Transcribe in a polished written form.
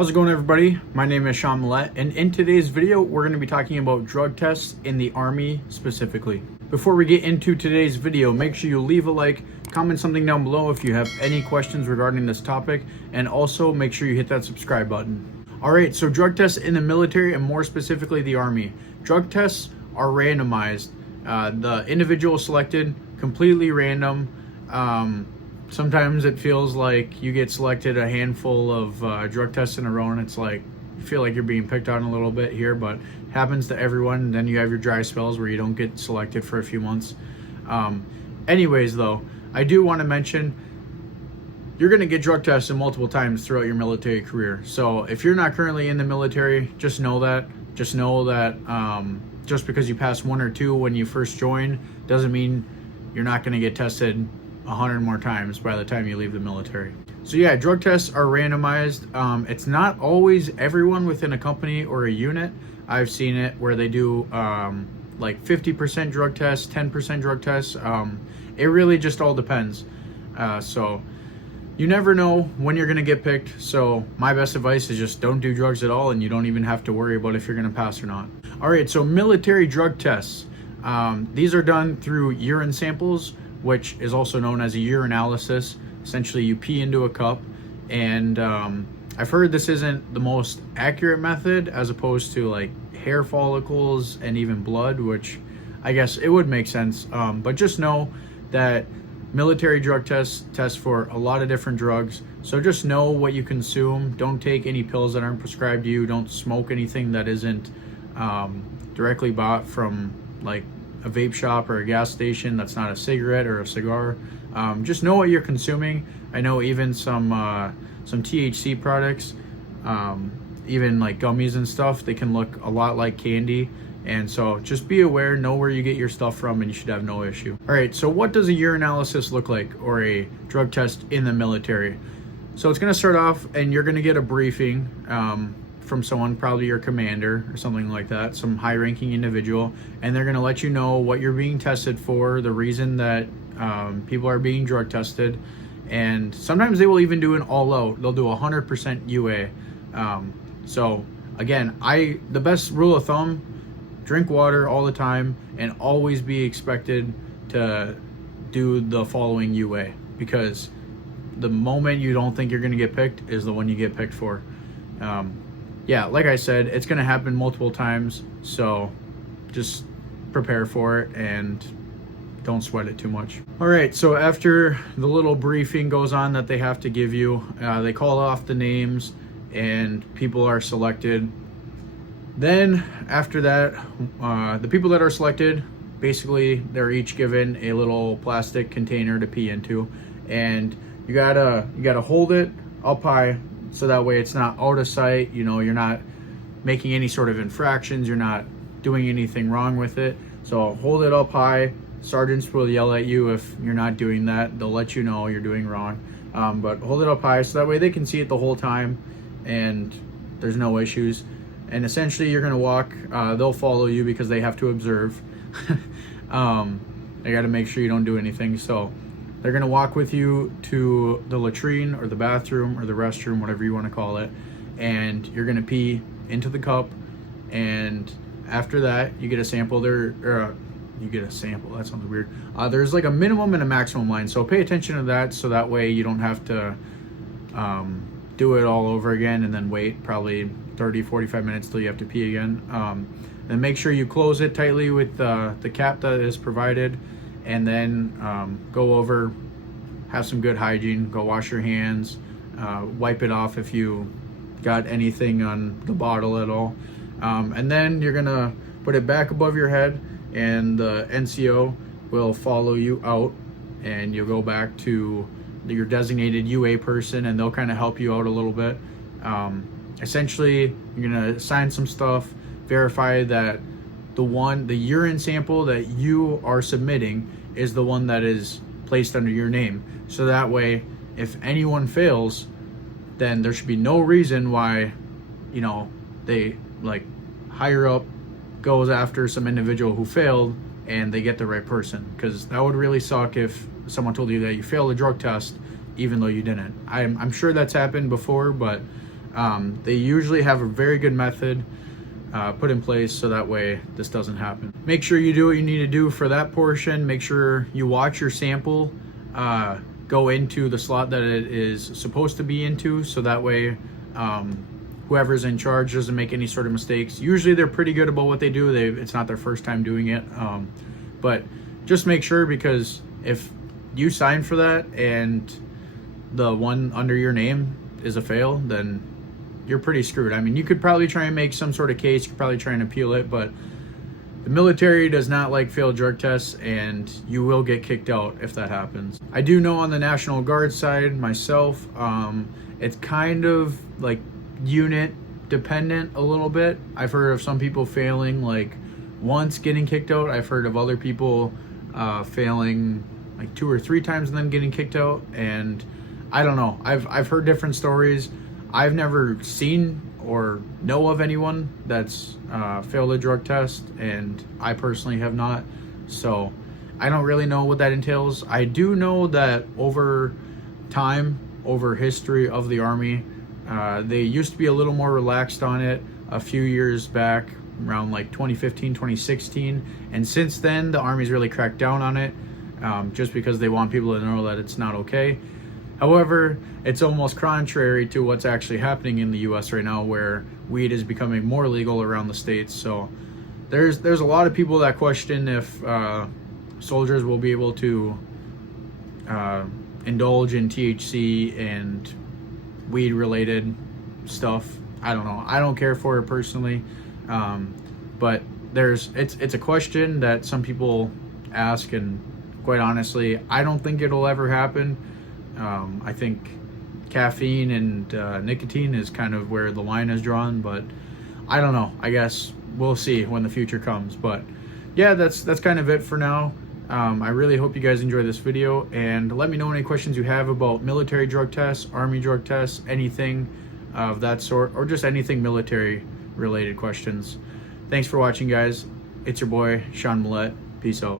How's it going, everybody? My name is Sean Millette, and in today's video we're going to be talking about drug tests in the Army specifically. Before we get into today's video, make sure you leave a like, comment something down below if you have any questions regarding this topic, and also make sure you hit that subscribe button. Alright, so drug tests in the military, and more specifically the Army. Drug tests are randomized. The individual selected, completely random. Sometimes it feels like you get selected a handful of drug tests in a row, and it's like you feel like you're being picked on a little bit here, but it happens to everyone. And then you have your dry spells where you don't get selected for a few months. Anyways, though, I do want to mention you're going to get drug tested multiple times throughout your military career. So if you're not currently in the military, just know that. Just know that just because you pass one or two when you first join doesn't mean you're not going to get tested 100 more times by the time you leave the military. So yeah, drug tests are randomized. It's not always everyone within a company or a unit. I've seen it where they do like 50% drug tests, 10% drug tests. It really just all depends. So you never know when you're gonna get picked. So my best advice is just don't do drugs at all, and you don't even have to worry about if you're gonna pass or not. All right, so military drug tests. These are done through urine samples, which is also known as a urinalysis. Essentially, you pee into a cup, and I've heard this isn't the most accurate method as opposed to like hair follicles and even blood, which I guess it would make sense. But just know that military drug tests test for a lot of different drugs. So just know what you consume. Don't take any pills that aren't prescribed to you. Don't smoke anything that isn't directly bought from like a vape shop or a gas station that's not a cigarette or a cigar. Just know what you're consuming. I know even some THC products, even like gummies and stuff, they can look a lot like candy. And so just be aware, know where you get your stuff from, and you should have no issue. All right, so what does a urinalysis look like, or a drug test in the military? So it's gonna start off and you're gonna get a briefing from someone, probably your commander or something like that, some high-ranking individual, and they're going to let you know what you're being tested for, the reason that people are being drug tested, and sometimes they will even do an all-out. They'll do 100% UA. So again, the best rule of thumb: drink water all the time, and always be expected to do the following UA, because the moment you don't think you're going to get picked is the one you get picked for. Yeah, like I said, it's going to happen multiple times, so just prepare for it and don't sweat it too much. All right, so after the little briefing goes on that they have to give you, they call off the names and people are selected. Then after that, the people that are selected, basically they're each given a little plastic container to pee into, and you gotta hold it up high, so that way it's not out of sight. You know, you're not making any sort of infractions, you're not doing anything wrong with it. So hold it up high. Sergeants will yell at you if you're not doing that. They'll let you know you're doing wrong. But hold it up high so that way they can see it the whole time and there's no issues. And essentially you're gonna walk, they'll follow you because they have to observe. They gotta make sure you don't do anything. So they're going to walk with you to the latrine or the bathroom or the restroom, whatever you want to call it, and you're going to pee into the cup. And after that, you get a sample. That sounds weird. There's like a minimum and a maximum line, so pay attention to that, so that way you don't have to do it all over again and then wait probably 30-45 minutes till you have to pee again. Then make sure you close it tightly with the cap that is provided. And then go over, have some good hygiene, go wash your hands, wipe it off if you got anything on the bottle at all. And then you're gonna put it back above your head, and the NCO will follow you out, and you'll go back to your designated UA person, and they'll kind of help you out a little bit. Essentially, you're gonna sign some stuff, verify that the urine sample that you are submitting is the one that is placed under your name. So that way, if anyone fails, then there should be no reason why, you know, they like higher up goes after some individual who failed and they get the right person, because that would really suck if someone told you that you failed a drug test even though you didn't. I'm sure that's happened before, but They usually have a very good method put in place so that way this doesn't happen. Make sure you do what you need to do for that portion. Make sure you watch your sample go into the slot that it is supposed to be into, so that way whoever's in charge doesn't make any sort of mistakes. Usually they're pretty good about what they do. It's not their first time doing it, but just make sure, because if you sign for that and the one under your name is a fail, then you're pretty screwed. I mean, you could probably try and make some sort of case, you could probably try and appeal it, but the military does not like failed drug tests, and you will get kicked out if that happens. I do know on the National Guard side myself, it's kind of like unit dependent a little bit. I've heard of some people failing like once, getting kicked out. I've heard of other people failing like 2 or 3 times and then getting kicked out, and I don't know. I've heard different stories. I've never seen or know of anyone that's failed a drug test, and I personally have not, so I don't really know what that entails. I do know that over time, over history of the Army, they used to be a little more relaxed on it a few years back, around like 2015, 2016, and since then the Army's really cracked down on it, just because they want people to know that it's not okay. However, it's almost contrary to what's actually happening in the US right now, where weed is becoming more legal around the states. So there's a lot of people that question if soldiers will be able to indulge in THC and weed related stuff. I don't know. I don't care for it personally, but it's a question that some people ask, and quite honestly, I don't think it'll ever happen. I think caffeine and nicotine is kind of where the line is drawn, but I don't know. I guess we'll see when the future comes. But yeah, that's kind of it for now. I really hope you guys enjoy this video, and let me know any questions you have about military drug tests, Army drug tests, anything of that sort, or just anything military related questions. Thanks for watching, guys. It's your boy Sean Millett. Peace out.